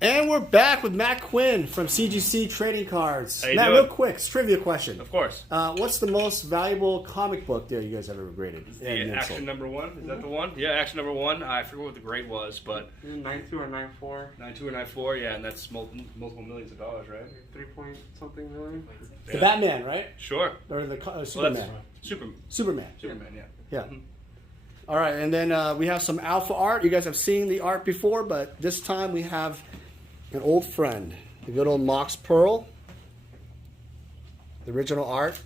And we're back with Matt Quinn from CGC Trading Cards. How you Matt, doing? real quick, trivia question. Of course. What's the most valuable comic book there you guys have ever graded? The Action #1, is that the one? Yeah, Action #1. I forget what the grade was, but 9.2 or 9.4. 9.2 or 9.4, yeah, and that's multiple millions of dollars, right? 3 point something million. The Batman, right? Sure. Or the Well, Superman? that's Superman. Superman, yeah. Yeah. All right, and then we have some alpha art. You guys have seen the art before, but this time we have an old friend, the good old Mox Pearl, the original art,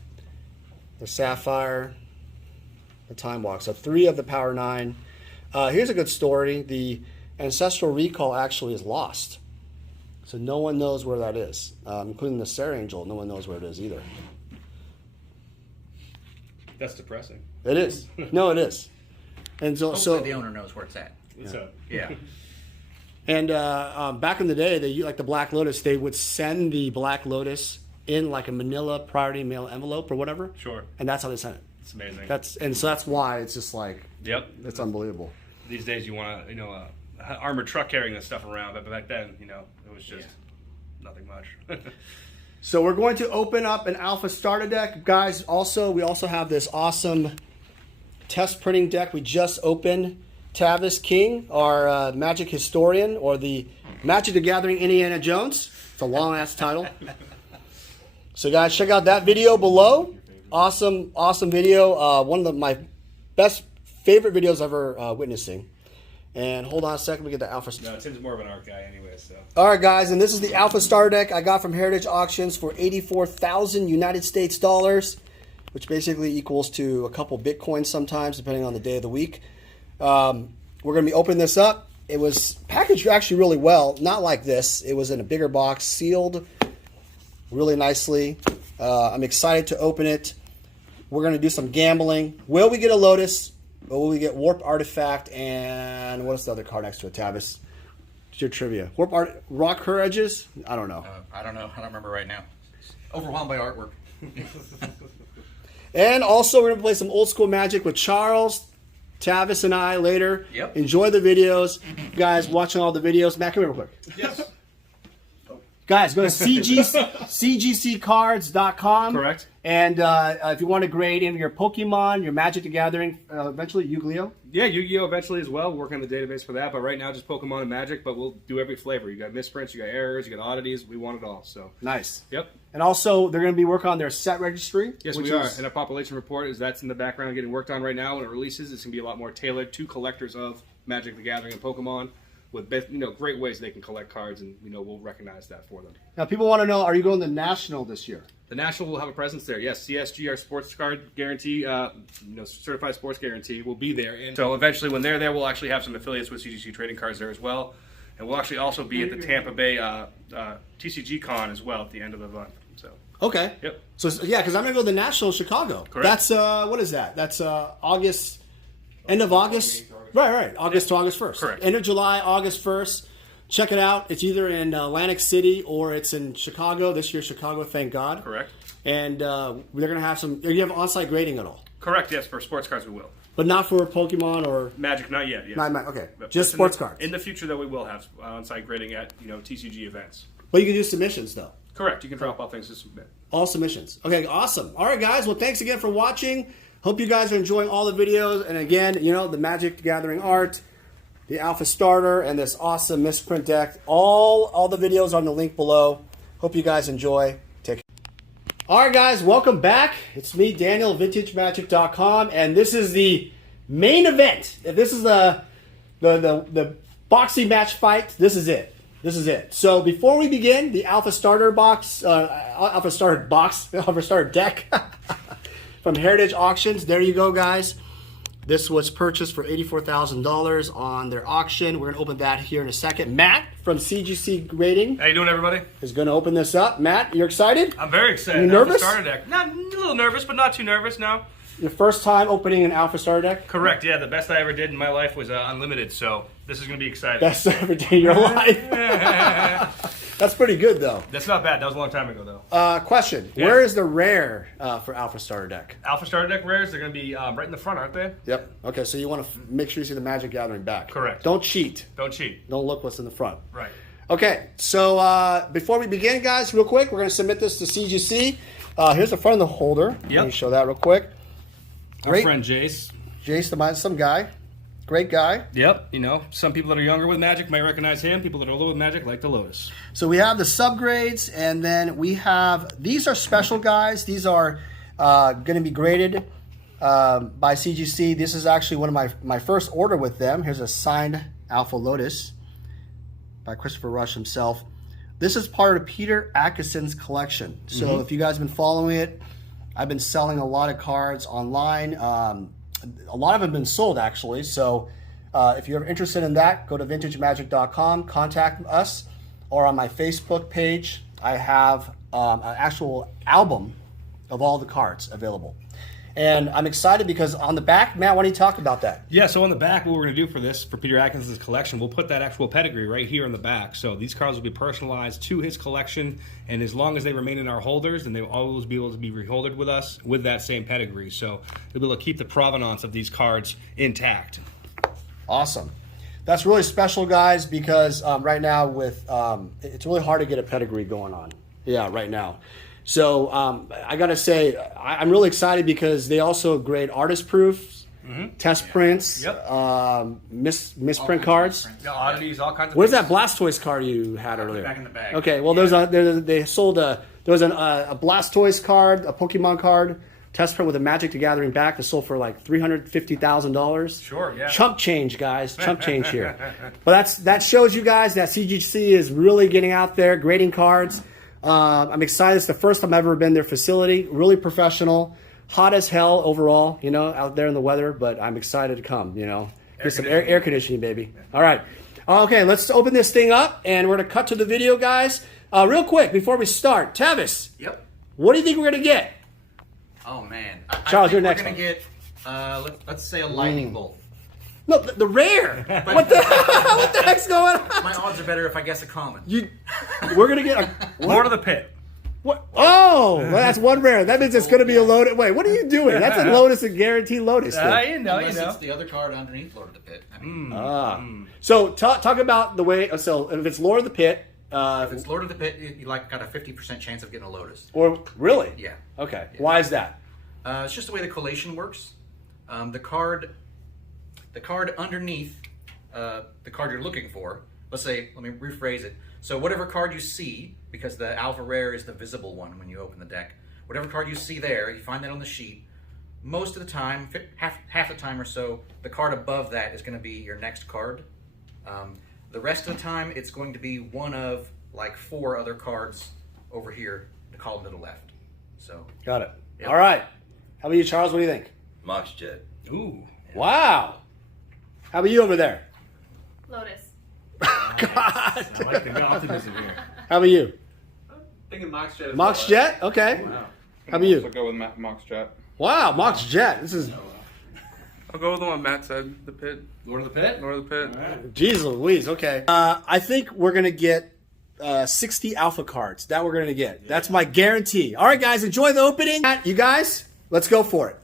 the Sapphire, the Time Walk. So 3 of the Power 9. Here's a good story. The Ancestral Recall actually is lost. So no one knows where that is, including the Sarah Angel. No one knows where it is either. That's depressing. It is. No, it is. And Hopefully the owner knows where it's at. So, Yeah. And back in the day, they like the Black Lotus. They would send the Black Lotus in like a Manila priority mail envelope or whatever. Sure. And that's how they sent it. It's amazing. So that's why it's just like Yep. it's unbelievable. These days you want to, armored truck carrying this stuff around, but back then, it was just nothing much. So we're going to open up an Alpha Starter deck, guys. We also have this awesome test printing deck we just opened. Tavis King, our Magic historian, or the Magic the Gathering Indiana Jones. It's a long ass title. So guys, check out that video below. Awesome video. One of my best favorite videos I've ever witnessing. And hold on a second, we get the Alpha. No, Tim's more of an art guy anyway, so. All right, guys, and this is the Alpha Starter deck I got from Heritage Auctions for 84,000 United States dollars, which basically equals to a couple Bitcoins sometimes, depending on the day of the week. We're going to be opening this up. It was packaged actually really well, not like this. It was in a bigger box, sealed really nicely. I'm excited to open it. We're going to do some gambling. Will we get a Lotus? Or will we get Warped Artifact? And what's the other card next to it, Tavis? It's your trivia. Rock Her Edges? I don't know. I don't know. I don't remember right now. Overwhelmed by artwork. And also, we're going to play some old school Magic with Charles, Tavis, and I later. Yep. Enjoy the videos. You guys watching all the videos. Matt, come here real quick. Yes. Guys, go to cgccards.com. Correct. And if you want to grade in your Pokemon, your Magic the Gathering, eventually Yu-Gi-Oh! Yeah, Yu-Gi-Oh! Eventually as well. We're working on the database for that, but right now just Pokemon and Magic, but we'll do every flavor. You got misprints, you got errors, you got oddities. We want it all, so. Nice. Yep. And also, they're going to be working on their set registry. Yes, we are. And our population report that's in the background getting worked on right now. When it releases, it's going to be a lot more tailored to collectors of Magic the Gathering and Pokemon with great ways they can collect cards, and we'll recognize that for them. Now, people want to know, are you going to National this year? The National will have a presence there. Yes, CSG, our sports card guarantee, certified sports guarantee, will be there. And so eventually, when they're there, we'll actually have some affiliates with CGC Trading Cards there as well. And we'll actually also be at the Tampa Bay TCG Con as well at the end of the month. So. Okay. Yep. So, yeah, because I'm going to go to the National in Chicago. Correct. That's, what is that? That's August, end of August? Right. August to August 1st. Correct. End of July, August 1st. Check it out. It's either in Atlantic City or it's in Chicago. This year, Chicago, thank God. Correct. And they're going to have some, you have on-site grading at all? Correct, yes. For sports cards, we will. But not for Pokemon or... Magic, not yet, yes. Okay. But Just sports cards. In the future, though, we will have on-site grading at, TCG events. But you can do submissions, though. Correct. You can drop off things to submit. All submissions. Okay, awesome. All right, guys. Well, thanks again for watching. Hope you guys are enjoying all the videos. And again, the Magic the Gathering art, the Alpha Starter, and this awesome misprint deck. All the videos are on the link below. Hope you guys enjoy. Take care. All right, guys. Welcome back. It's me, Daniel, VintageMagic.com. And this is the main event. If this is the boxing match fight, this is it. This is it. So before we begin, the Alpha Starter Alpha Starter deck from Heritage Auctions. There you go, guys. This was purchased for $84,000 on their auction. We're going to open that here in a second. Matt from CGC Grading. How you doing, everybody? Is going to open this up. Matt, you're excited? I'm very excited. You nervous? Starter deck. Not a little nervous, but not too nervous now. Your first time opening an Alpha Starter deck? Correct. Yeah, the best I ever did in my life was Unlimited, so this is going to be exciting. Best every day of your life. That's pretty good, though. That's not bad. That was a long time ago, though. Question. Yeah. Where is the rare for Alpha Starter deck? Alpha Starter deck rares, they're going to be right in the front, aren't they? Yep. Okay, so you want to make sure you see the Magic Gathering back. Correct. Don't cheat. Don't cheat. Don't look what's in the front. Right. Okay, so before we begin, guys, real quick, we're going to submit this to CGC. Here's the front of the holder. Let me show that real quick. Our friend Jace. Jace, some guy. Great guy. Yep. You know, some people that are younger with Magic might recognize him. People that are older with Magic like the Lotus. So we have the subgrades, and then we have, these are special guys. These are going to be graded by CGC. This is actually one of my first order with them. Here's a signed Alpha Lotus by Christopher Rush himself. This is part of Peter Atkinson's collection. So if you guys have been following it, I've been selling a lot of cards online. A lot of them have been sold, actually. So if you're interested in that, go to vintagemagic.com, contact us, or on my Facebook page, I have an actual album of all the cards available. And I'm excited because on the back, Matt, why don't you talk about that? Yeah, so on the back, what we're going to do for this, for Peter Atkinson's collection, we'll put that actual pedigree right here in the back. So these cards will be personalized to his collection, and as long as they remain in our holders, then they will always be able to be reholdered with us with that same pedigree. So we'll be able to keep the provenance of these cards intact. Awesome. That's really special, guys, because right now with it's really hard to get a pedigree going on. Yeah, right now. So I got to say, I'm really excited because they also grade artist proofs, test prints, misprint cards. Oddities, all kinds of Where's that Blastoise card you had earlier? Back in the bag. Okay, well, they sold there was a Blastoise card, a Pokemon card, test print with a Magic the Gathering back that sold for like $350,000. Sure, yeah. Chump change, guys. Chump change here. But that shows you guys that CGC is really getting out there, grading cards. I'm excited. It's the first time I've ever been their facility. Really professional. Hot as hell overall, you know, out there in the weather. But I'm excited to come, you know. Get some air conditioning, baby. All right. Okay, let's open this thing up. And we're going to cut to the video, guys. Real quick, before we start. Tavis. Yep. What do you think we're going to get? Oh, man. Charles, I you're think next we're one. going to get, let's say a lightning bolt. No, the rare. What the heck's going on? My odds are better if I guess a common. We're going to get a... Lord of the Pit. What? Oh, well, that's one rare. That means it's going to be a Lotus. Wait, what are you doing? That's a Lotus, a guaranteed Lotus thing. You know. Unless it's the other card underneath Lord of the Pit. I mean, So talk about the way... So if it's Lord of the Pit... if it's Lord of the Pit, you got a 50% chance of getting a Lotus. Or really? Yeah. Okay. Yeah. Why is that? It's just the way the collation works. The card underneath the card you're looking for, let me rephrase it. So whatever card you see, because the alpha rare is the visible one when you open the deck, whatever card you see there, you find that on the sheet, most of the time, half the time or so, the card above that is going to be your next card. The rest of the time, it's going to be one of like 4 other cards over here, the column to the left. So Got it. Yep. All right. How about you, Charles? What do you think? Mox Jet. Ooh. Wow. How about you over there? Lotus. God. I like the optimism here. How about you? Thinking Mox Jet. Mox Jet? Okay. Wow. How about you? I'll go with Mox Jet. Wow, Mox Jet. This is... I'll go with the one Matt said. The Pit. Lord of the Pit? Lord of the Pit. Jeez Louise. Okay. I think we're going to get 60 alpha cards. That we're going to get. That's my guarantee. All right, guys. Enjoy the opening. You guys, let's go for it.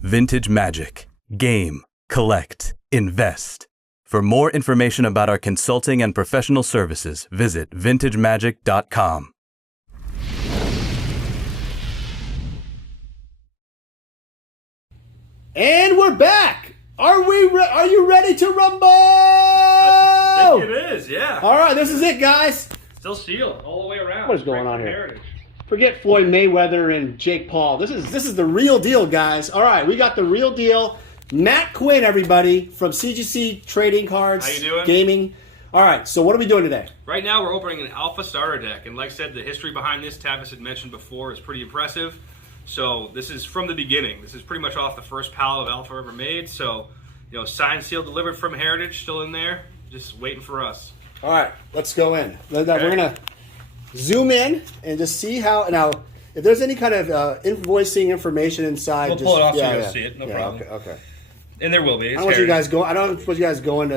Vintage Magic. Game, collect, invest. For more information about our consulting and professional services, visit vintagemagic.com. And we're back. Are you ready to rumble? I think it is, yeah. All right, this is it, guys. Still sealed all the way around. What is going on here? Heritage. Forget Floyd Mayweather and Jake Paul. This is the real deal, guys. All right, we got the real deal. Matt Quinn, everybody, from CGC Trading Cards. How you doing? Gaming. All right, so what are we doing today? Right now, we're opening an Alpha Starter deck, and like I said, the history behind this, Tavis had mentioned before, is pretty impressive. So this is from the beginning. This is pretty much off the first pallet of Alpha ever made. So, you know, signed, sealed, delivered from Heritage, still in there, just waiting for us. All right, let's go in. We're gonna zoom in and just see how. Now, if there's any kind of invoicing information inside, We'll just, pull it off so yeah, you'll yeah. see it, no Yeah, problem. Okay. And there will be. I It's don't want you Heritage. guys go. I don't suppose you guys go into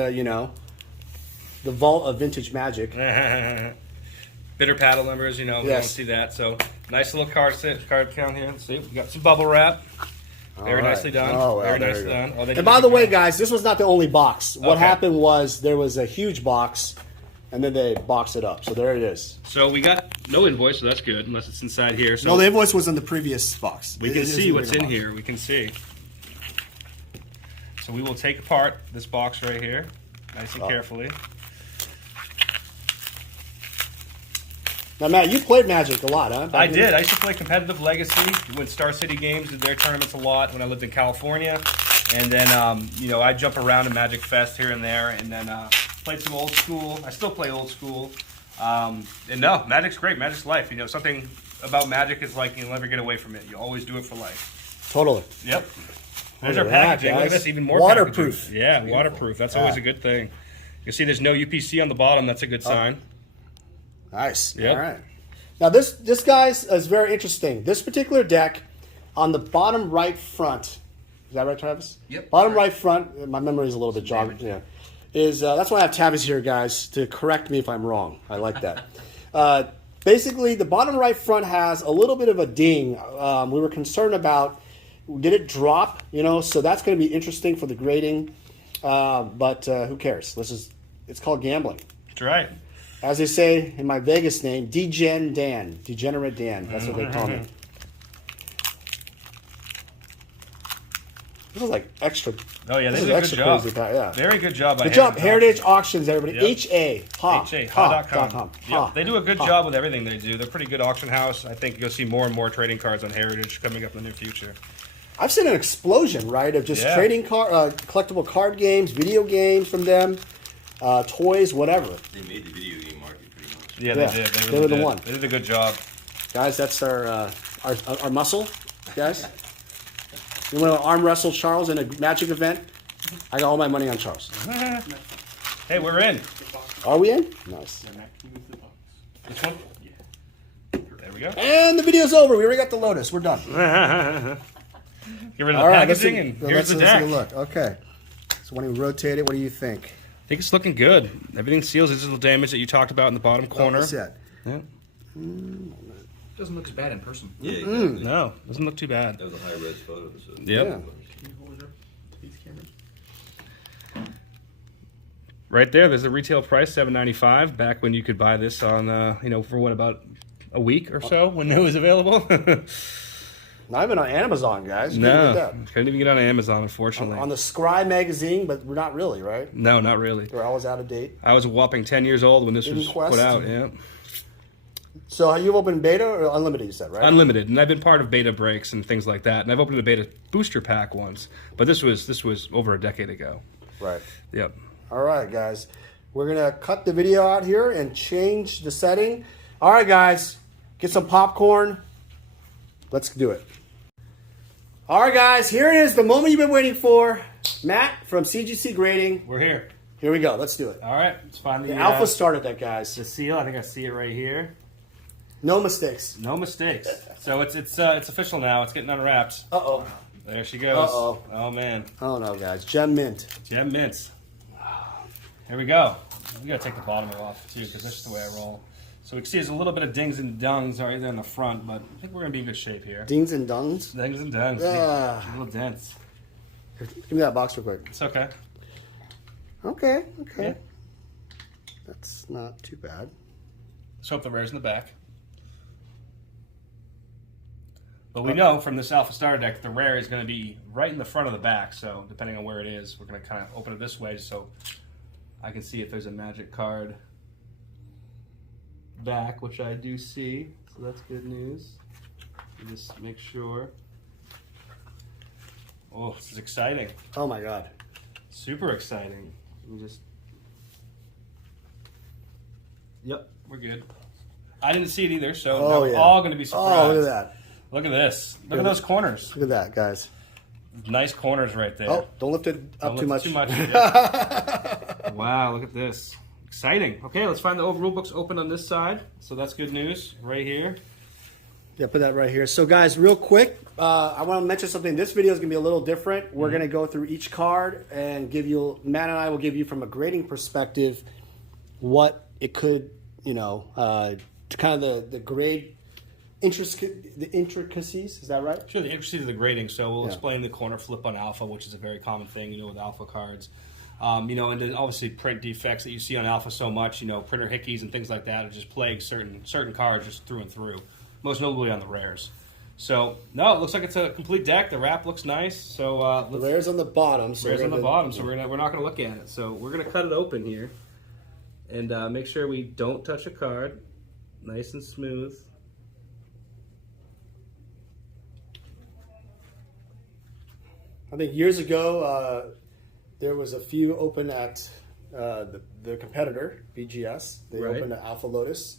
the vault of vintage magic. Bitter paddle numbers, you know, we Yes. don't see that. So nice little card count here. Let's see, we got some bubble wrap. Very All right. nicely done. Oh, well, Very there nicely you go. done. Oh, they And did by a the good way, job. guys, this was not the only box. What Okay. happened was there was a huge box, and then they boxed it up. So there it is. So we got no invoice, so that's good, unless it's inside here. So No, the invoice was in the previous box. we It can is see a what's bigger in box. here. We can see. So we will take apart this box right here, nice and carefully. Now, Matt, you played Magic a lot, huh? I did. I used to play competitive Legacy. Went Star City Games, did their tournaments a lot when I lived in California. And then, you know, I jump around to Magic Fest here and there, and then played some old school. I still play old school. And no, Magic's great. Magic's life. You know, something about Magic is like you'll never get away from it. You always do it for life. Totally. Yep. There's Look our at that, packaging. Look at guys. this, even more Waterproof. packaging. Yeah, waterproof. That's always a good thing. You see there's no UPC on the bottom. That's a good sign. Nice. Yep. All right. Now, this guys is very interesting. This particular deck, on the bottom right front, is that right, Travis? Yep. Bottom right front, my memory is a little bit jogged. Yeah. That's why I have Travis here, guys, to correct me if I'm wrong. I like that. Basically, the bottom right front has a little bit of a ding. We were concerned about, did it drop? You know, so that's going to be interesting for the grading. But who cares? It's called gambling. That's right. As they say in my Vegas name, Degenerate Dan. That's what they call me. This is like extra. Oh yeah, This they is did a good extra job. crazy, yeah. Very good job. By Good job, Heritage Auctions, everybody. Yep. ha.com. Yep. They do a good job with everything they do. They're a pretty good auction house. I think you'll see more and more trading cards on Heritage coming up in the near future. I've seen an explosion, right, of just Yeah. trading collectible card games, video games from them, toys, whatever. They made the video game market pretty much. Yeah, Yeah, they did. they really were the did. one. They did a good job. Guys, that's our muscle, guys. You want to arm wrestle Charles in a Magic event? I got all my money on Charles. Hey, we're in. Are we in? Nice. Which one? There we go. And the video's over. We already got the Lotus. We're done. Get rid of the All right, packaging, and here's the let's deck. take a look. Okay. So when you rotate it, what do you think? I think it's looking good. Everything seals. There's little damage that you talked about in the bottom corner. What's that? Yeah. Doesn't look as bad in person. Yeah, exactly. No, doesn't look too bad. That was a high res photo. So Yep. Yeah. Right there's the retail price, $7.95. Back when you could buy this on, for what, about a week or so when it was available. Not even on Amazon, guys. You No, couldn't get couldn't even get on Amazon, that. unfortunately. On the Scry magazine, but we're not really, right? No, not really. They're always out of date. I was a whopping 10 years old when this was Quest? put out. Yeah, So you've opened beta or unlimited, you said, right? unlimited, and I've been part of beta breaks and things like that. And I've opened a beta booster pack once, but this was over a decade ago. Right. Yep. All right, guys. We're going to cut the video out here and change the setting. All right, guys. Get some popcorn. Let's do it. All right, guys. Here it is, the moment you've been waiting for. Matt from CGC Grading. We're here. Here we go. Let's do it. All right, let's find The alpha started that, guys. the seal. I think I see it right here. No mistakes. No mistakes. So it's official now. It's getting unwrapped. Uh-oh. There she goes. Uh-oh. Oh man, Oh, no, guys. Gem Mint. gem mints. Here we go. We gotta take the bottom off too, because that's just the way I roll. So we can see there's a little bit of dings and dungs right there in the front, but I think we're gonna be in good shape here. Dings and dungs. Dings and dungs. Ah. Little dents. Give me that box real quick. It's okay. Okay. Yeah. That's not too bad. Let's hope the rare's in the back. But we know from this alpha starter deck the rare is going to be right in the front of the back, so depending on where it is, we're going to kind of open it this way so I can see if there's a magic card back, which I do see, so that's good news. Just make sure. Oh, this is exciting. Oh, my God. Super exciting. Let me just... Yep, we're good. I didn't see it either, so now we're all going to be surprised. Oh, look at that. Look at this. Look at those corners. Look at that, guys. Nice corners right there. Oh, don't lift it up Don't too lift much. it too much. Yep. Wow, look at this. Exciting. Okay, let's find the rule books open on this side. So that's good news right here. Yeah, put that right here. So, guys, real quick, I want to mention something. This video is going to be a little different. We're going to go through each card and give you, Matt and I will give you from a grading perspective what it could, kind of the grade intricacies. Is that right? Sure, the intricacies of the grading. So we'll Yeah. explain the corner flip on alpha, which is a very common thing, with alpha cards. And then obviously print defects that you see on alpha so much, printer hickeys and things like that, just plague certain cards just through and through, most notably on the rares. So, no, it looks like it's a complete deck. The wrap looks nice. So The rare's on the bottom. So rares on we're the gonna- bottom, so we're not gonna look at it. So we're gonna cut it open here, and make sure we don't touch a card. Nice and smooth. I think years ago, there was a few open at the competitor, BGS. They Right. opened at Alpha Lotus.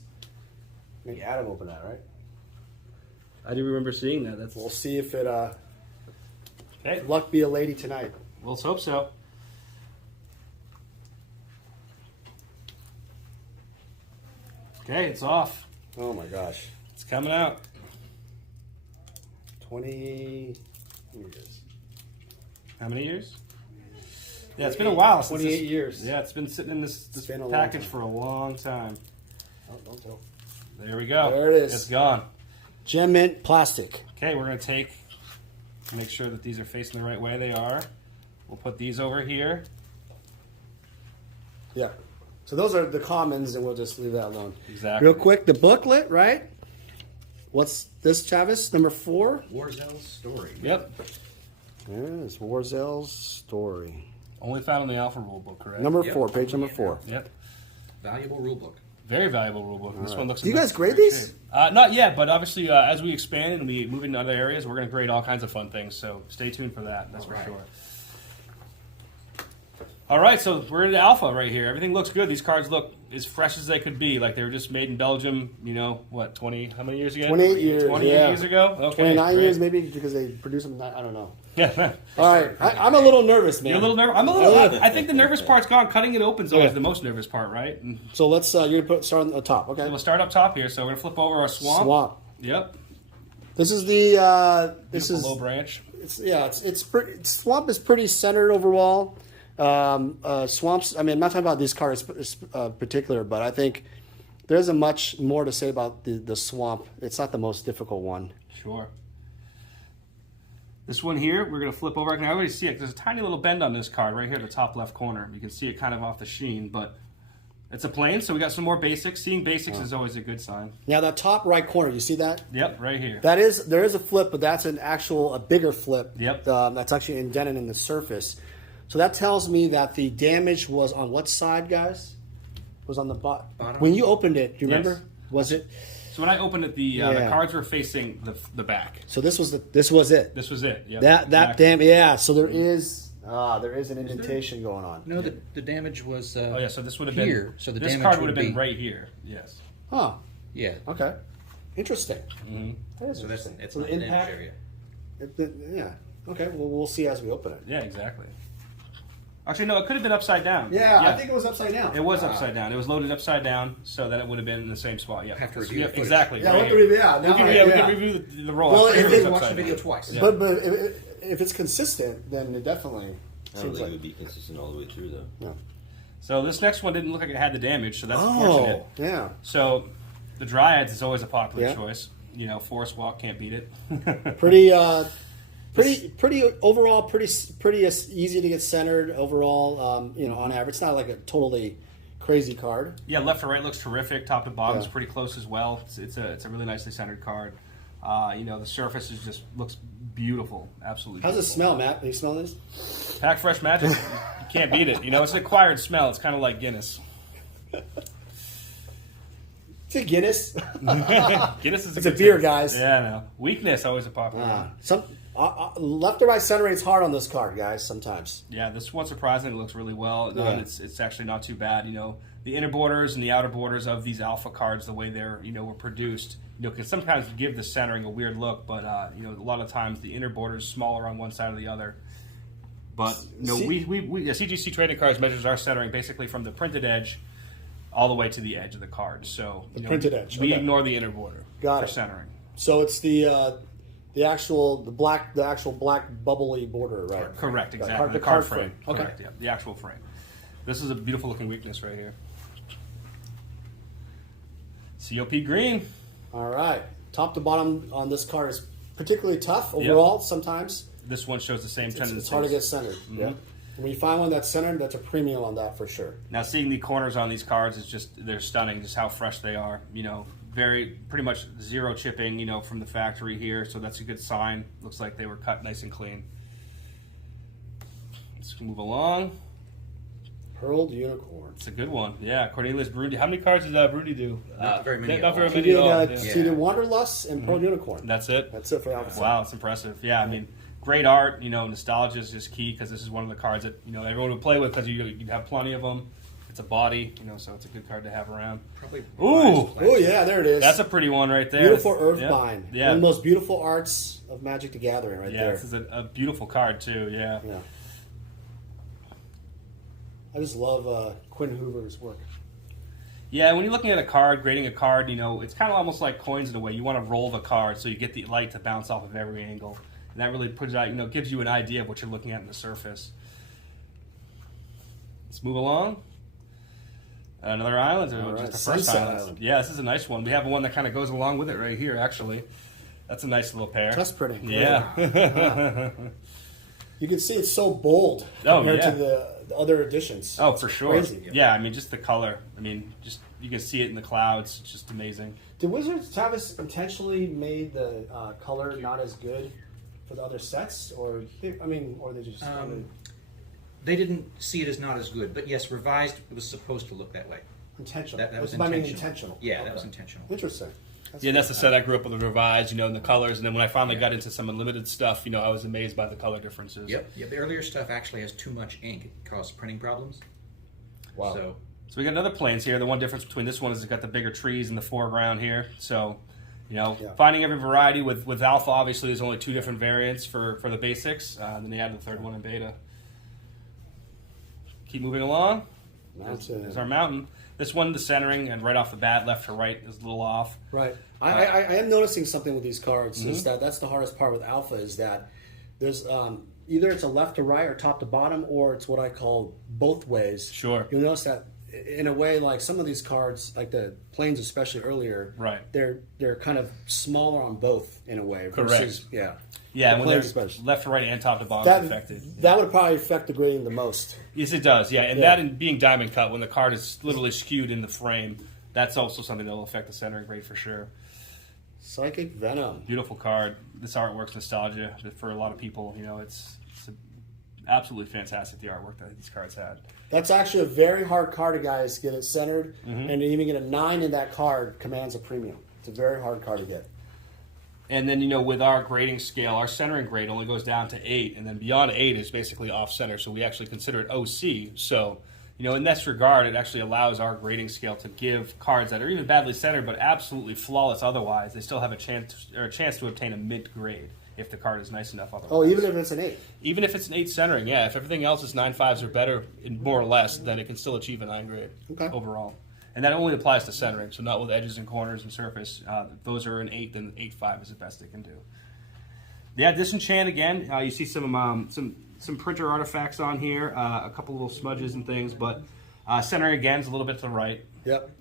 I think Adam opened that, right? I do remember seeing that. We'll see if it Okay. luck be a lady tonight. Let's hope so. Okay, it's off. Oh my gosh, It's coming out. 20 years. How many years? Yeah, it's been a while. Since 28 this- years. Yeah, it's been sitting in this been a long package time. for a long time. Oh, don't tell. There we go. There it is. It's gone. Gem mint plastic. Okay, we're going to make sure that these are facing the right way. They are. We'll put these over here. Yeah. So those are the commons, and we'll just leave that alone. Exactly. Real quick, the booklet, right? What's this, Travis? Number 4? Warzel's story. Yep. Yes, Warzel's story. Only found in the Alpha rulebook, correct? Number Yep. 4, page number 4. Yep. Valuable rulebook. Very valuable rulebook. This one looks. Do you in guys grade great these? shape. Not yet, but obviously as we expand and we move into other areas, we're going to grade all kinds of fun things. So stay tuned for that. That's for sure. All right, so we're into alpha right here. Everything looks good. These cards look as fresh as they could be. Like they were just made in Belgium. What 20? How many years ago? 28 years. 28 yeah. years ago. Okay. 29 great. years, maybe, because they produce them. I don't know. Yeah. All right, I'm a little nervous, man. You're a little nervous. I'm a little. I think the nervous part's gone. Cutting it open is always the most nervous part, right? And So let's. You're gonna start on the top, okay? we'll start up top here. So we're gonna flip over our swamp. Swamp. Yep. This is the. This Beautiful is. low branch. It's pretty. Swamp is pretty centered overall. Swamps. I mean, I'm not talking about these cards particular, but I think there's a much more to say about the swamp. It's not the most difficult one. Sure. This one here, we're going to flip over. I can already see it. There's a tiny little bend on this card right here at the top left corner. You can see it kind of off the sheen, but it's a plane, so we got some more basics. Seeing basics is always a good sign. Now that top right corner, you see that? Yep, right here. There is a flip, but that's a bigger flip. Yep. That's actually indented in the surface. So that tells me that the damage was on what side, guys? Was on the bottom. When you opened it, do you remember? Yes. Was it? So when I opened it, the Yeah. cards were facing the back. So this was it. This was it. Yep, That exactly. damn yeah. So there is an indentation going on. No, the damage was Oh yeah, so this would have here. been So the this damage card would have be been right here. Yes. Huh. Yeah. Okay. Interesting. That is So that's interesting. it's So not the the damage impact. area. Yeah. Okay. Well, we'll see as we open it. Yeah, exactly. Actually, no, it could have been upside down. Yeah, I think it was upside down. It was upside down. It was loaded upside down, so then it would have been in the same spot. Yeah, Have to review the footage. exactly. Yeah, right we'll have to here. review- yeah, we now can, I- yeah, we yeah. can review the roll. Well, It if was it- Watch upside the video down. twice. Yeah. But if it's consistent, then it definitely I don't seems think it like. would be consistent all the way through, though. No. So this next one didn't look like it had the damage, so that's Oh, fortunate. yeah. So the Dryads is always a popular Yeah. choice. Forest Walk can't beat it. Pretty overall, pretty easy to get centered overall. On average, it's not like a totally crazy card. Yeah, left to right looks terrific. Top to bottom is Yeah. pretty close as well. It's a really nicely centered card. The surface looks beautiful. Absolutely. How's it beautiful. smell, Matt? Can you smell this? Pack Fresh Magic. You can't beat it. It's an acquired smell. It's kind of like Guinness. It's a Guinness. Guinness is It's a good beer, taste. guys. Yeah, I know. Weakness always a popular one. Some left to right center rate's hard on this card, guys. Sometimes. Yeah, this one surprisingly looks really well done. Yeah. It's actually not too bad. The inner borders and the outer borders of these alpha cards, the way they're were produced, can sometimes give the centering a weird look. But a lot of times the inner border is smaller on one side or the other. But CGC Trading Cards measures our centering basically from the printed edge all the way to the edge of the card. So The printed edge, we okay. ignore the inner border Got for it. centering. So it's the actual black bubbly border, right? Correct, exactly. card- the the card card frame. frame. Okay. Correct, yeah. The actual frame. This is a beautiful looking weakness right here. COP green. All right. Top to bottom on this card is particularly tough overall. Sometimes This one shows the same tendencies. it's hard to get centered. Yeah. And when you find one that's centered, that's a premium on that for sure. Now, seeing the corners on these cards is they're stunning, just how fresh they are. Pretty much zero chipping, from the factory here, so that's a good sign. Looks like they were cut nice and clean. Let's move along. Pearled Unicorn. It's a good one. Yeah, Cornelius Brundy. How many cards did Brundy do? Not very many. Not very He many did, at all. he did Wanderlust and Pearl Unicorn. That's it? That's it for the Alpha. Wow, it's impressive. Yeah, I mean, great art. Nostalgia is just key because this is one of the cards that, everyone would play with because you have plenty of them. It's a body, so it's a good card to have around. Probably. Ooh! Oh, yeah, there it is. That's a pretty one right there. Beautiful That's- Earthbind. Yeah. One of the most beautiful arts of Magic the Gathering right there. This is a beautiful card, too. Yeah. Yeah. I just love Quinn Hoover's work. Yeah, when you're looking at a card, grading a card, it's kind of almost like coins in a way. You want to roll the card so you get the light to bounce off of every angle. And that really puts out, gives you an idea of what you're looking at in the surface. Let's move along. Another island, or All right, just the first Sunset island. Island. Yeah, this is a nice one. We have one that kind of goes along with it right here, actually. That's a nice little pair. That's pretty. Yeah. You can see it's so bold Oh, compared yeah. to the other editions. Oh, for sure. Crazy. Yeah, I mean, just the color. I mean, just you can see it in the clouds. It's just amazing. Did Wizards Travis intentionally made the color not as good for the other sets, or they just They didn't see it as not as good, but yes, revised was supposed to look that way. intentional? That was I mean, intentional. intentional. Yeah, Okay. that was intentional. Interesting. Yeah, that's the set I grew up with, the revised, and the colors. And then when I finally got into some unlimited stuff, I was amazed by the color differences. Yep. The earlier stuff actually has too much ink. It caused printing problems. Wow. So So we got another planes here. The one difference between this one is it's got the bigger trees in the foreground here. So, finding every variety with Alpha, obviously, there's only 2 different variants for the basics. And then they added the 3rd one in beta. Keep moving along. Mountain. There's our mountain. This one, the centering, and right off the bat, left to right, is a little off. Right. I am noticing something with these cards is that's the hardest part with Alpha is that there's either it's a left to right or top to bottom, or it's what I call both ways. Sure. You'll notice that in a way, like some of these cards, like the planes especially earlier, Right. They're kind of smaller on both in a way. Correct. Versus, yeah. Yeah, The and when they're planes especially. left to right and top to bottom That, is affected. that would probably affect the grading the most. Yes, it does. Yeah, and Yeah. that and being diamond cut, when the card is literally skewed in the frame, that's also something that will affect the centering grade for sure. Psychic Venom. Beautiful card. This artwork's nostalgia for a lot of people. It's absolutely fantastic, the artwork that these cards had. That's actually a very hard card to guys get it centered, Mm-hmm. and even get a 9 in that card commands a premium. It's a very hard card to get. And then, with our grading scale, our centering grade only goes down to 8, and then beyond 8 is basically off-center, so we actually consider it OC. So, in this regard, it actually allows our grading scale to give cards that are even badly centered but absolutely flawless otherwise, they still have a chance to obtain a mint grade if the card is nice enough otherwise. Oh, even if it's an 8. Even if it's an 8 centering, yeah. If everything else is 9.5s or better, more or less, then it can still achieve a 9 grade overall. And that only applies to centering, so not with edges and corners and surface. Those are an 8, then 8.5 is the best it can do. Yeah, Disenchant again. You see some printer artifacts on here, a couple little smudges and things, but centering again is a little bit to the right. Yep.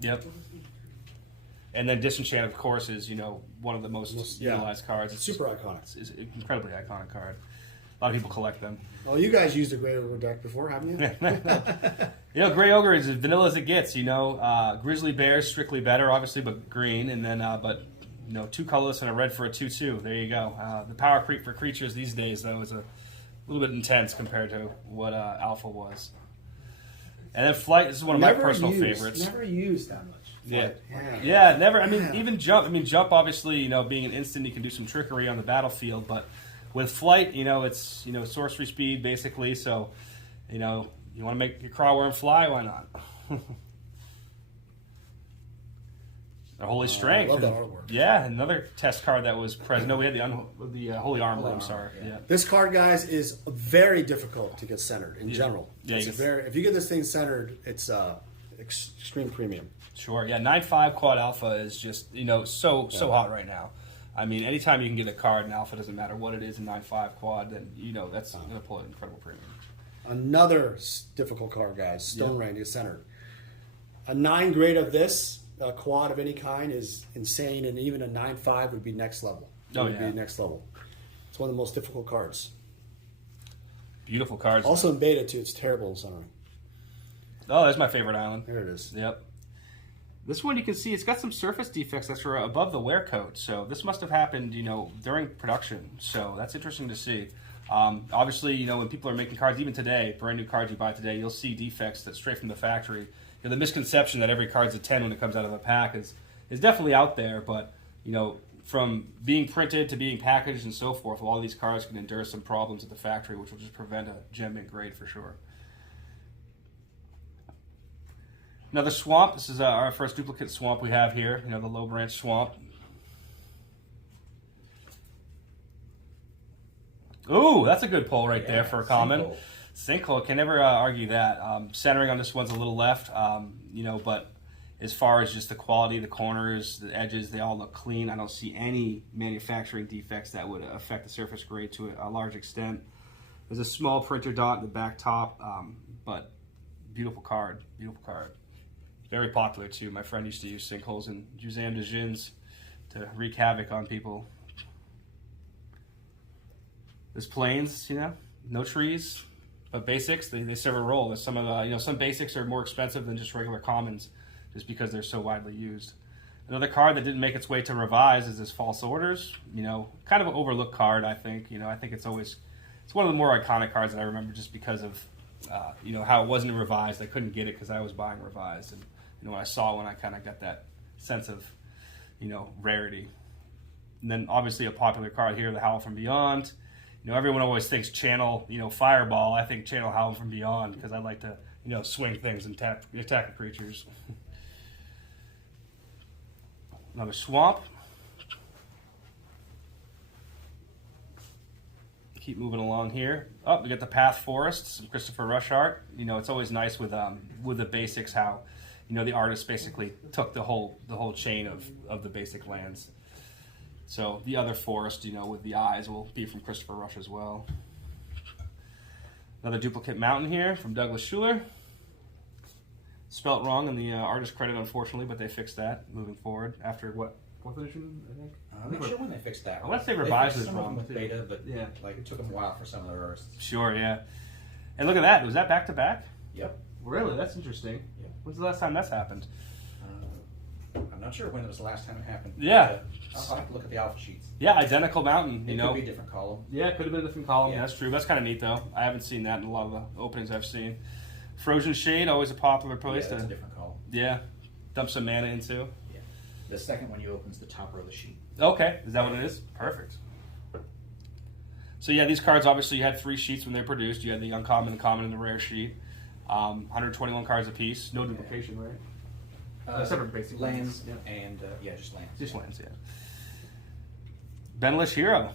And then Disenchant, of course, is one of the most utilized cards. It's Super iconic. It's an incredibly iconic card. A lot of people collect them. Oh, you guys used a Grey Ogre deck before, haven't you? Grey Ogre is as vanilla as it gets. Grizzly Bears strictly better, obviously, but green, and then 2 colorless and a red for a 2/2. There you go. The power creep for creatures these days, though, is a little bit intense compared to what Alpha was. And then Flight. This is one of my personal favorites. Never used that much. Yeah, never. I mean, even Jump. I mean, Jump, obviously, being an instant, you can do some trickery on the battlefield. But with Flight, it's sorcery speed basically. So, you want to make your Crawworm fly? Why not? The Holy Strength. I love that artwork. Yeah, another test card that was present. No, we had the Holy Armor. I'm sorry. Yeah. This card, guys, is very difficult to get centered in general. Yeah, It's if you get this thing centered, it's extreme premium. Sure. Yeah, 9.5 quad alpha is just so hot right now. I mean, anytime you can get a card in alpha, doesn't matter what it is in 9.5 quad, then that's going to pull an incredible premium. Another difficult card, guys. Stone Rain is centered. A 9 grade of this, quad of any kind is insane, and even a 9.5 would be next level. Oh, would yeah. be next level. It's one of the most difficult cards. Beautiful cards. Also in beta too, it's terrible in summary. Oh, that's my favorite island. There it is. Yep. This one you can see it's got some surface defects that are above the wear coat, so this must have happened, during production. So that's interesting to see. Obviously, when people are making cards, even today, brand new cards you buy today, you'll see defects that straight from the factory. The misconception that every card's a 10 when it comes out of a pack is definitely out there, but from being printed to being packaged and so forth, a lot of these cards can endure some problems at the factory, which will just prevent a gem mint grade for sure. Another swamp. This is our first duplicate swamp we have here. The low branch swamp. Ooh, that's a good pull right there for a common. Sinkhole. Can never argue that. Centering on this one's a little left, but as far as just the quality, the corners, the edges, they all look clean. I don't see any manufacturing defects that would affect the surface grade to a large extent. There's a small printer dot in the back top, but beautiful card. Beautiful card. Very popular too. My friend used to use sinkholes and Juzam de Jins to wreak havoc on people. There's plains, no trees, but basics, they serve a role. There's some of the, some basics are more expensive than just regular commons just because they're so widely used. Another card that didn't make its way to revise is this False Orders. Kind of an overlooked card, I think. I think it's one of the more iconic cards that I remember just because of, how it wasn't revised. I couldn't get it because I was buying revised. And, when I saw one, I kind of got that sense of, rarity. And then obviously a popular card here, the Howl from Beyond. Everyone always thinks Channel, Fireball. I think Channel Howl from Beyond because I like to, swing things and attack the creatures. Another swamp. Keep moving along here. Oh, we got the Path Forest, some Christopher Rush art. It's always nice with the basics how, the artist basically took the whole chain of the basic lands. So the other forest, with the eyes will be from Christopher Rush as well. Another duplicate mountain here from Douglas Schuler. Spelt wrong in the artist credit, unfortunately, but they fixed that moving forward after what? 4th edition, I think? I'm not sure when they fixed that. I want to say They revised fixed is some of them wrong. with beta, but Yeah. it took them a while for some of their artists. Sure, yeah. And look at that. Was that back to back? Yep. Really? That's interesting. Yeah. When's the last time that's happened? I'm not sure when it was the last time it happened. Yeah. I'll have to look at the alpha sheets. Yeah, identical mountain, It could be a different column. Yeah, it could have been a different column. Yeah. That's true. That's kind of neat, though. I haven't seen that in a lot of the openings I've seen. Frozen Shade, always a popular place Yeah, that's a to different column. dump some mana into. Yeah. The second one you open is the top row of the sheet. Okay, is that what it is? Perfect. So yeah, these cards, obviously you had 3 sheets when they were produced. You had the uncommon, the common, and the rare sheet. 121 cards a piece. No duplication, right? Except for basic lands yeah. and just lands. Just lands, yeah. Benlish Hero.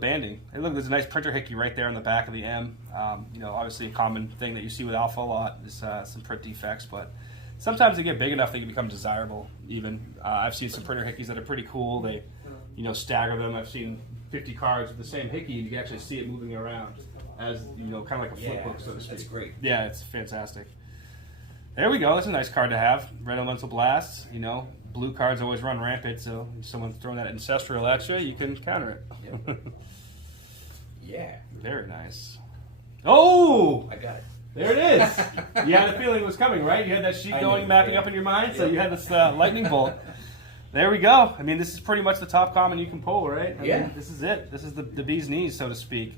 Banding. Hey, look, there's a nice printer hickey right there on the back of the M. Obviously a common thing that you see with Alpha a lot is some print defects, but sometimes they get big enough they can become desirable even. I've seen some printer hickeys that are pretty cool. They, stagger them. I've seen 50 cards with the same hickey and you can actually see it moving around as, kind of like a flip book, so to speak. That's great. Yeah, it's fantastic. There we go. That's a nice card to have. Red Elemental Blast. Blue cards always run rampant, so if someone's throwing that Ancestral at you, you can counter it. Yep. Yeah. Very nice. Oh! I got it. There it is. You had a feeling it was coming, right? You had that sheet I going, knew, mapping yeah. up in your mind, so Yep. you had this lightning bolt. There we go. I mean, this is pretty much the top common you can pull, right? I Yeah. mean, this is it. This is the bee's knees, so to speak.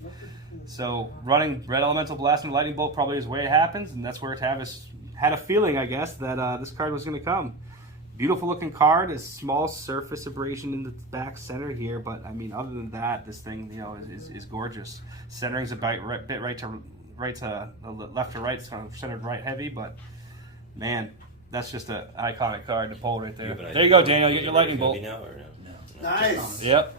So running Red Elemental Blast and Lightning Bolt probably is where it happens, and that's where Tavis had a feeling, I guess, that this card was going to come. Beautiful looking card, a small surface abrasion in the back center here, but I mean, other than that, this thing, is gorgeous. Centering's a bit left to right, it's kind of centered right heavy, but man, that's just an iconic card to pull right there. There you go, Daniel. You get your lightning bolt. Now or no? No. Nice. Yep.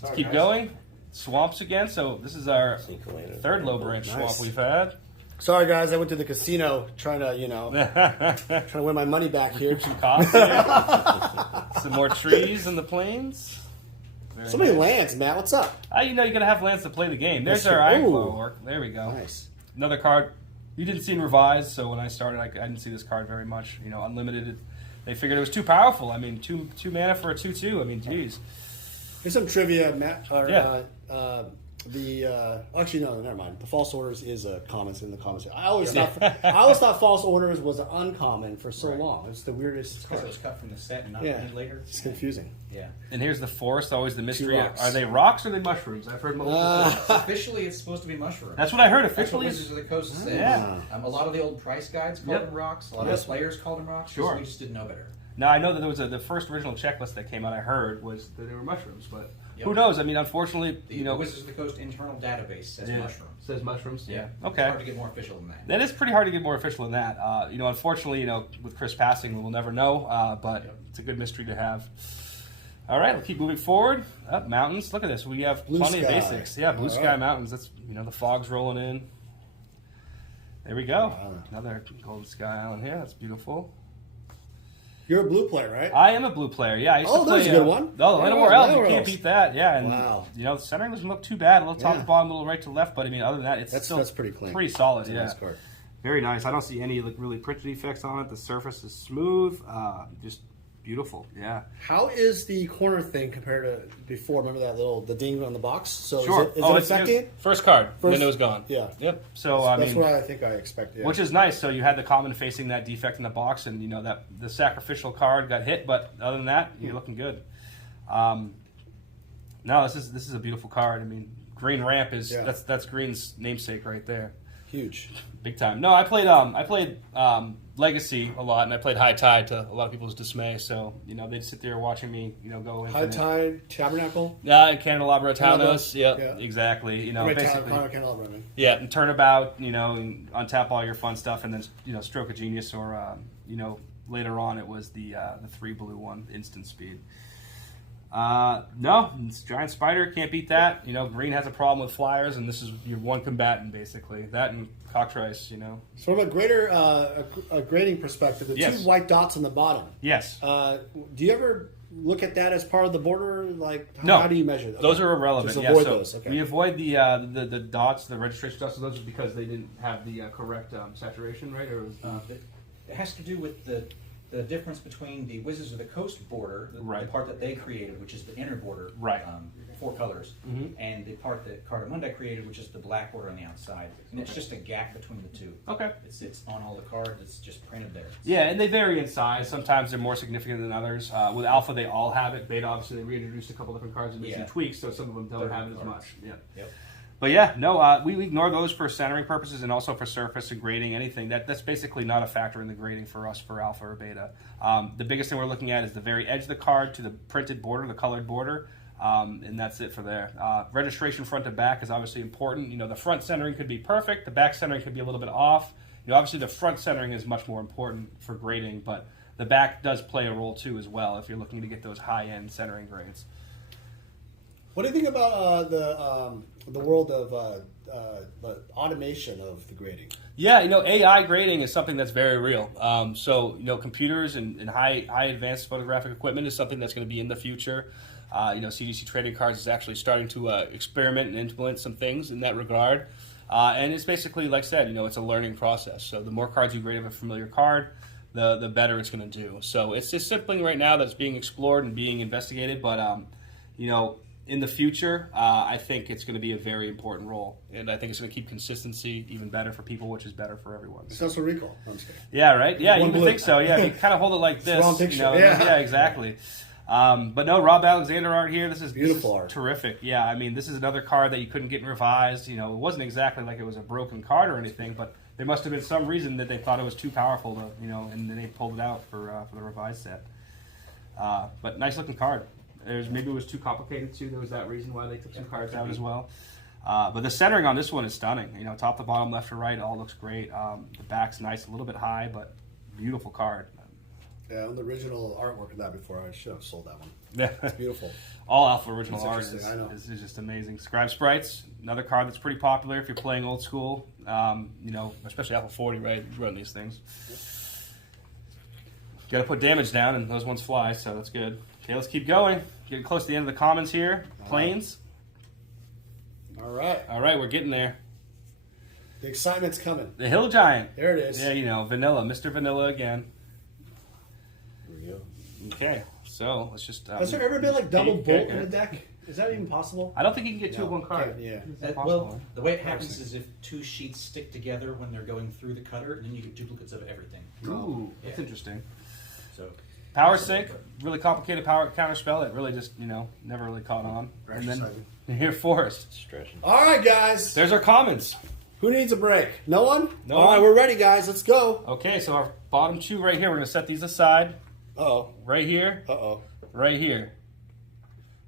Sorry, Keep guys. going. Swamps again. So this is our Sneak away to- third low branch swamp Nice. we've had. Sorry, guys. I went to the casino trying to win my money back here. Cost here. Some more trees in the plains. Very So many nice. lands, Matt. What's up? You gotta have lands to play the game. There's That's our true. Iron Ooh. Glow orc. There we go. Nice. Another card You didn't see revised, so when I started, I didn't see this card very much. You know, unlimited. They figured it was too powerful. I mean, two mana for a 2/2. I mean, geez. Here's some trivia, Matt. Or, Yeah. Actually, no, never mind. The false orders is a comment in the comments. I always thought false orders was uncommon for so long. It's the weirdest Because card. it was cut from the set and not Yeah, made later. it's confusing. Yeah. And here's the forest, always the mystery. rocks. Are they rocks or are they mushrooms? I've heard multiple. Officially, it's supposed to be mushroom. That's what I heard. That's what Officially, Wizards of the Coast said. Yeah. A lot of the old price guides called Yep. them rocks. A lot Yep. of the players called them rocks. Sure. We just didn't know better. now I know that there was the first original checklist that came out. I heard was that they were mushrooms, but Yep. who knows? I mean, unfortunately, The Wizards of the Coast internal database says yeah, mushroom. says mushrooms. Yeah. Okay. It's hard to get more official than that. That is pretty hard to get more official than that. Unfortunately, with Chris passing, we'll never know. But Yep. it's a good mystery to have. All right, we'll keep moving forward. Up mountains. Look at this. We have Blue plenty sky. of basics. Yeah, blue All sky right. mountains. That's the fog's rolling in. There we go. Another golden sky island here. That's beautiful. You're a blue player, right? I am a blue player. Yeah, I used Oh, to play. that's a good one. No, Yeah, More Elves. You Elves. can't beat that. Yeah, and Wow. the centering doesn't look too bad. A little top Yeah. to bottom, a little right to left. But I mean, other than that, it's still That's pretty clean. pretty solid. It's a Yeah. nice card. Very nice. I don't see any really print defects on it. The surface is smooth. Just beautiful. Yeah. How is the corner thing compared to before? Remember the ding on the box? So Sure. is it affected? First card. First- then it was gone. Yeah. Yep. So That's what I think I expected. Yeah. which is nice. So you had the common facing that defect in the box, and that the sacrificial card got hit. But other than that, you're looking good. No, this is a beautiful card. I mean, green ramp is Yeah. that's green's namesake right there. Huge. Big time. No, I played Legacy a lot, and I played High Tide to a lot of people's dismay. So they'd sit there watching me, go High infinite. Tide Tabernacle. Candelabra Talos. Yep, Yeah. exactly. Basically. Candelabra, I mean. Yeah, and turnabout. And untap all your fun stuff, and then Stroke of Genius, or later on it was the 3 blue one, instant speed. No, it's Giant Spider, can't beat that. Green has a problem with flyers, and this is your one combatant, basically. That and Cockatrice, So from a greater a grading perspective, the Yes. two white dots on the bottom. Yes. Do you ever look at that as part of the border? Like, No. how do you measure that? Those are irrelevant. Just Yeah, avoid so those. Okay. we avoid the dots, the registration dots, those are because they didn't have the correct saturation, right? Or It has to do with the difference between the Wizards of the Coast border, the Right. part that they created, which is the inner border, Right. 4 colors, Mhm. and the part that Cardamundi created, which is the black border on the outside. And it's just a gap between the two. Okay. It's on all the cards. It's just printed there. Yeah, and they vary in size. Sometimes they're more significant than others. With Alpha, they all have it. Beta, obviously, they reintroduced a couple different cards and made some Yeah. tweaks, so some of them don't 30 have it as cards. much. Yeah. Yep. But yeah, no, we ignore those for centering purposes and also for surface and grading, anything. That's basically not a factor in the grading for us for Alpha or Beta. The biggest thing we're looking at is the very edge of the card to the printed border, the colored border, and that's it for there. Registration front to back is obviously important. The front centering could be perfect. The back centering could be a little bit off. Obviously the front centering is much more important for grading, but the back does play a role too as well if you're looking to get those high-end centering grades. What do you think about the world of the automation of the grading? Yeah, AI grading is something that's very real. So, computers and high advanced photographic equipment is something that's going to be in the future. CGC Trading Cards is actually starting to experiment and implement some things in that regard. And it's basically, like I said, it's a learning process. So the more cards you grade of a familiar card, the better it's going to do. So it's just something right now that's being explored and being investigated. But, in the future, I think it's going to be a very important role. And I think it's going to keep consistency even better for people, which is better for everyone. It's also recall. I'm just kidding. Yeah, right? Yeah, One you would blue. think so. Yeah, if you kind of hold it like this. wrong picture. Yeah. Yeah. Exactly. But no, Rob Alexander art here. This is Beautiful art. Terrific. Yeah, I mean, this is another card that you couldn't get revised. It wasn't exactly like it was a broken card or anything, but there must have been some reason that they thought it was too powerful to, and then they pulled it out for the revised set. But nice looking card. Maybe it was too complicated too. There was that reason why they took some cards out as well. But the centering on this one is stunning. Top to bottom, left to right, all looks great. The back's nice, a little bit high, but beautiful card. Yeah, on the original artwork of that before, I should have sold that one. Yeah, It's beautiful. all Alpha original That's art is, interesting, I know. is just amazing. Scribe Sprites, another card that's pretty popular if you're playing old school. Especially Alpha 40, right? You run these things. Got to put damage down, and those ones fly, so that's good. Okay, let's keep going. Getting close to the end of the commons here. Planes. All right. All right, we're getting there. The excitement's coming. The Hill Giant. There it is. Yeah, you know, Vanilla, Mr. Vanilla again. Here we go. Okay, so let's just. Has there ever been like double okay, bolt in a deck? Is that even possible? I don't think you can get two of one card. Yeah. Well, the way it happens is if two sheets stick together when they're going through the cutter, then you get duplicates of everything. Ooh, that's Yeah. interesting. So Power Sync, really complicated power counterspell. It really just, never really caught on. Very And then exciting. here, Forest. Stretching. All right, guys. There's our commons. Who needs a break? No one? No All right, one. we're ready, guys. Let's go. Okay, so our bottom two right here, we're going to set these aside. Uh-oh. Right here, Uh-oh. right here.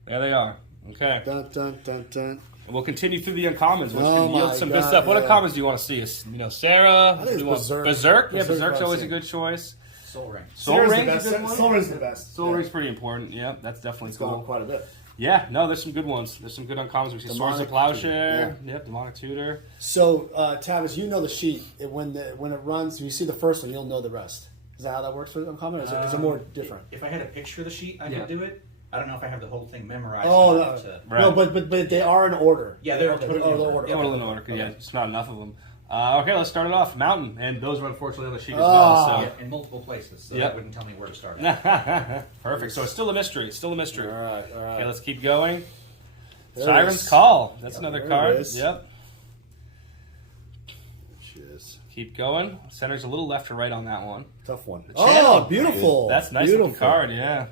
There they are. Okay. Dun, dun, dun, dun. And we'll continue through the uncommons, which Oh can yield my some God, good stuff. What yeah. uncommons do you want to see? Sarah? I think it's Do you want- Berserk. Berserk? Yeah, Berserk's Berserk's always a probably good choice. Soul Ring. Soul Sarah's Ring's the a best. good one. Soul Ring's the best. Soul Yeah. Ring's pretty important. Yeah, that's definitely It's cool. gone quite a bit. Yeah, no, there's some good ones. There's some good uncommons. We see Swords of Demonic Plowshare. Yep, Demonic Tutor. So, Tavis, you know the sheet. When it runs, when you see the first one, you'll know the rest. Is that how that works for uncommon, or is it more different? If I had a picture of the sheet, I Yeah. could do it. I don't know if I have the whole thing memorized. Oh, enough no. to- Right. No, but they are in order. Yeah, they're Okay, totally they're in order. order. Total Okay. in order. 'Cause, yeah, Okay. it's not enough of them. Okay, let's start it off. Mountain, and those are unfortunately on the sheet as Ah. well. Yeah, in multiple places, so Yep. that wouldn't tell me where to start. So perfect. So it's still a mystery. Still a mystery. All right, all right. Okay, let's keep going. There it Siren's is. Call. That's another there it card. is. Yep. Cheers. Keep going. Center's a little left or right on that one. Tough one. channel. Oh, beautiful. That's a nice beautiful looking card. Yeah.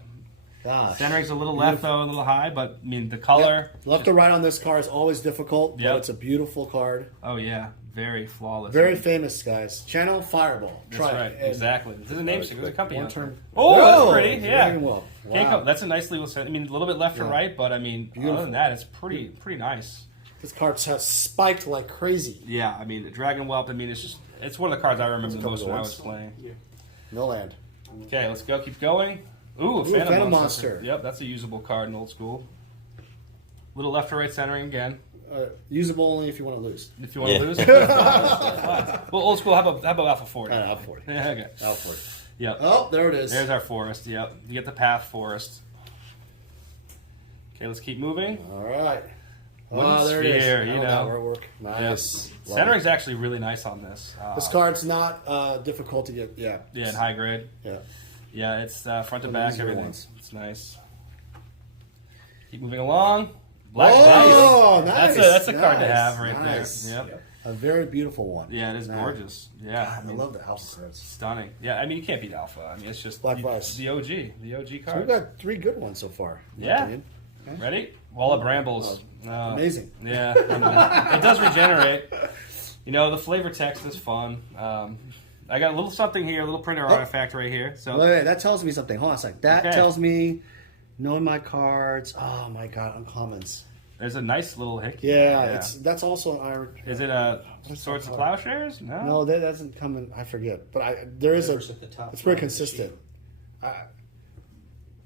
Gosh. Centering's a little left though, a little high, but I mean the color. Yep. Left to right on this card is always difficult, Yep. but it's a beautiful card. Oh yeah, very flawless. Very famous, guys. Channel Fireball. That's Try right. it. And Exactly. This is a name stick. There's a company. One out there. term. Oh, that's Whoa, pretty. Yeah. very well. Can't Wow. go, that's a nice little set. I mean, a little bit left to Yeah. right, but I mean, Beautiful. other than that, it's pretty nice. This card has spiked like crazy. Yeah, I mean, the Dragon Whelp. I mean, it's one of the cards I remember the couple most when I good was playing. No land. Okay, let's go. Keep going. Ooh, a Phantom, Phantom Monster. Monster. Yep, that's a usable card in old school. Little left to right centering again. Usable only if you want to lose. If you want Yeah. to lose. Well, old school. How about Alpha 40? Out 40. Yeah, okay. Out 40. Yep. Oh, there it is. There's our forest. Yep. You get the path forest. Okay, let's keep moving. All right. Wooden Oh, there it is. sphere, you Oh, know. that artwork. Nice. Yep. Love Centering's it. actually really nice on this. This card's not difficult to get. Yeah. Yeah, in high grade. Yeah. Yeah, it's front to One of back, the easier everything. ones. It's nice. Keep moving along. Black Oh, Dice. nice. That's a card to Nice. have right Nice. there. Yep. A very beautiful one. Yeah, it is Nice. gorgeous. Yeah, I love the alpha cards. stunning. Yeah, I mean you can't beat Alpha. I mean it's just Black Dice. the OG So we've card. got 3 good ones so far. in my Yeah. opinion. Ready? Wall of Brambles. Amazing. Yeah, I know. It does regenerate. You know the flavor text is fun. I got a little something here, a little printer artifact right here. So Wait, that tells me something. Hold on a sec. That Okay. tells me knowing my cards. Oh my god, uncommons. there's a nice little hick. Yeah, that's also an iron. Is it Swords of Plowshares? No. No, that doesn't come in. I forget, but there is a. Whatever's at the top It's very right of the consistent.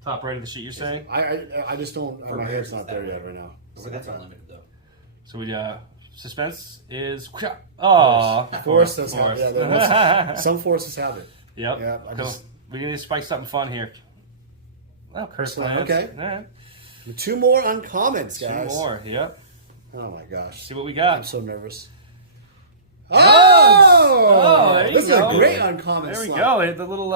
Top right of the sheet, you're saying? I just don't. For My rares, head's it's not that there way. yet right now. So that's unlimited though. So we suspense is oh Forest does have. Yeah, there is. Some forces have it. Yep. Yeah, I Cool. just- We need to spike something fun here. Well, curse lands. Okay. All right. 2 more uncommons, Two guys. more. Yep. Oh my gosh, See what we I'm got. so nervous. Oh, there you this go. is a great uncommon. There we slot. go. Hit the little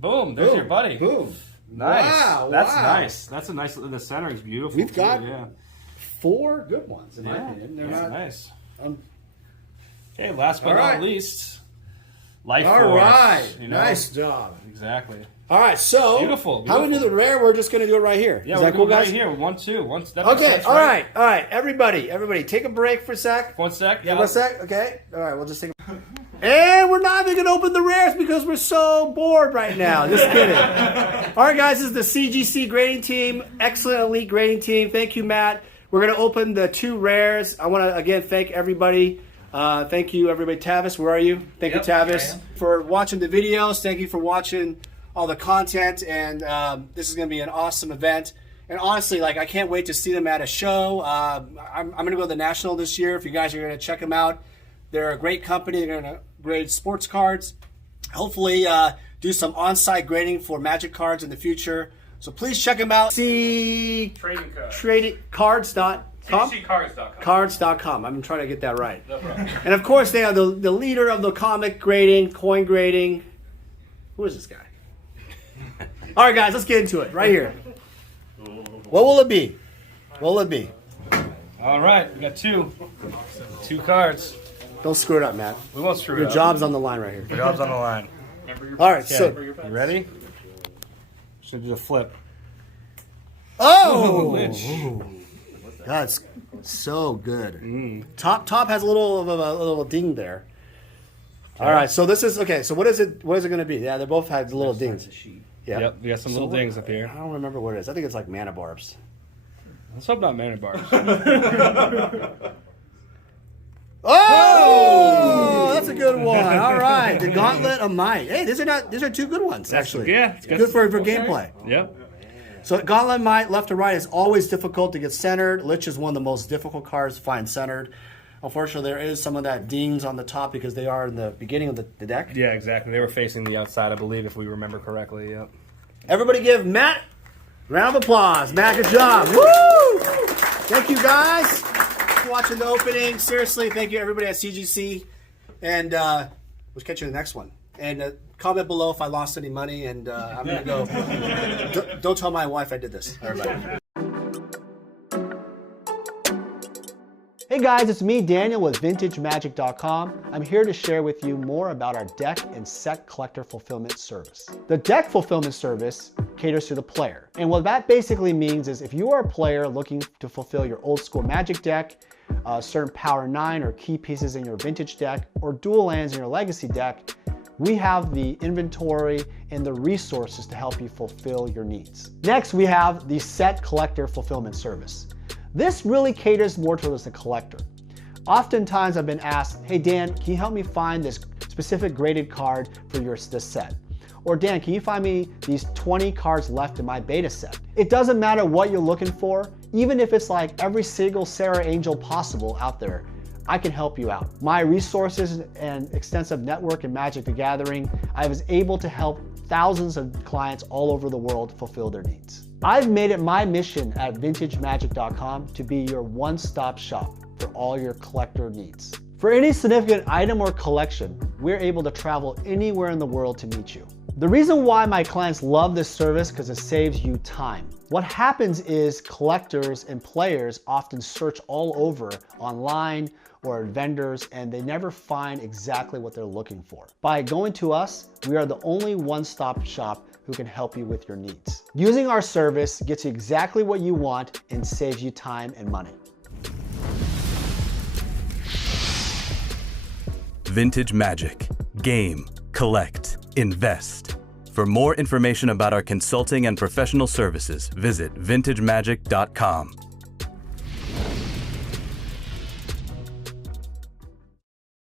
boom. There's Boom. your buddy. Boom. Nice. Wow, That's wow. nice. That's a nice. The centering's beautiful. We've too, got yeah. 4 good ones in my Yeah. opinion. They're That's not. nice. Um, Okay. Last but All not right. least, Life all Force. right. You know? Nice job. Exactly. All right, so Beautiful, how do we do the rare? We're just going to do it right here. Yeah, Is we're that cool, doing guys? right here. 1, 2. One step. Okay, all right. Everybody, take a break for a sec. 1 sec. Yeah, 1 sec. Okay. All right, we'll just take. And we're not even going to open the rares because we're so bored right now. Just kidding. All right, guys, this is the CGC grading team. Excellent elite grading team. Thank you, Matt. We're going to open the 2 rares. I want to again thank everybody. Thank you, everybody. Tavis, where are you? Thank you, Yep, here I Tavis, am. for watching the videos. Thank you for watching all the content. And this is going to be an awesome event. And honestly, I can't wait to see them at a show. I'm going to go to the National this year. If you guys are going to check them out, they're a great company. They're going to grade sports cards. Hopefully, do some on-site grading for Magic cards in the future. So please check them out. See Trading card. Trading Cards. CGCcards.com. Cards.com. I'm trying to get that right. No problem. And of course, they have the leader of the comic grading, coin grading. Who is this guy? All right, guys, let's get into it right here. What will it be? What will it be? All right, we got two cards. Don't screw it up, Matt. We won't screw it Your up. job's on the line right here. Your job's on the line. All right, Okay, so you ready? Should do the flip. That's so good. Top has a little ding there. All right, so this is okay. So what is it? What is it going to be? Yeah, they both had little dings. Yeah. Yep, we got some little dings up here. I don't remember what it is. I think it's like mana barbs. Let's hope not mana bars. Oh, that's a good one. All right, the Gauntlet of Might. Hey, these are two good ones actually. Yeah, it's good for gameplay. Yep. So Gauntlet of Might, left to right, is always difficult to get centered. Lich is one of the most difficult cards to find centered. Unfortunately, there is some of that dings on the top because they are in the beginning of the deck. Yeah, exactly. They were facing the outside, I believe, if we remember correctly. Yep. Everybody give Matt a round of applause. Matt, good job. Woo! Thank you, guys, for watching the opening. Seriously, thank you, everybody at CGC. And we'll catch you in the next one. And comment below if I lost any money. And I'm going to go. Don't tell my wife I did this, everybody. Hey guys, it's me, Daniel, with VintageMagic.com. I'm here to share with you more about our deck and set collector fulfillment service. The deck fulfillment service caters to the player. And what that basically means is if you are a player looking to fulfill your old school Magic deck, certain Power 9 or key pieces in your Vintage deck, or dual lands in your Legacy deck, we have the inventory and the resources to help you fulfill your needs. Next, we have the set collector fulfillment service. This really caters more towards the collector. Oftentimes I've been asked, hey Dan, can you help me find this specific graded card for this set? Or Dan, can you find me these 20 cards left in my beta set? It doesn't matter what you're looking for, even if it's like every single Sarah Angel possible out there, I can help you out. My resources and extensive network in Magic the Gathering, I was able to help thousands of clients all over the world fulfill their needs. I've made it my mission at VintageMagic.com to be your one-stop shop for all your collector needs. For any significant item or collection, we're able to travel anywhere in the world to meet you. The reason why my clients love this service is because it saves you time. What happens is collectors and players often search all over online or at vendors and they never find exactly what they're looking for. By going to us, we are the only one-stop shop who can help you with your needs. Using our service gets you exactly what you want and saves you time and money. Vintage Magic. Game, collect, invest. For more information about our consulting and professional services, visit vintagemagic.com.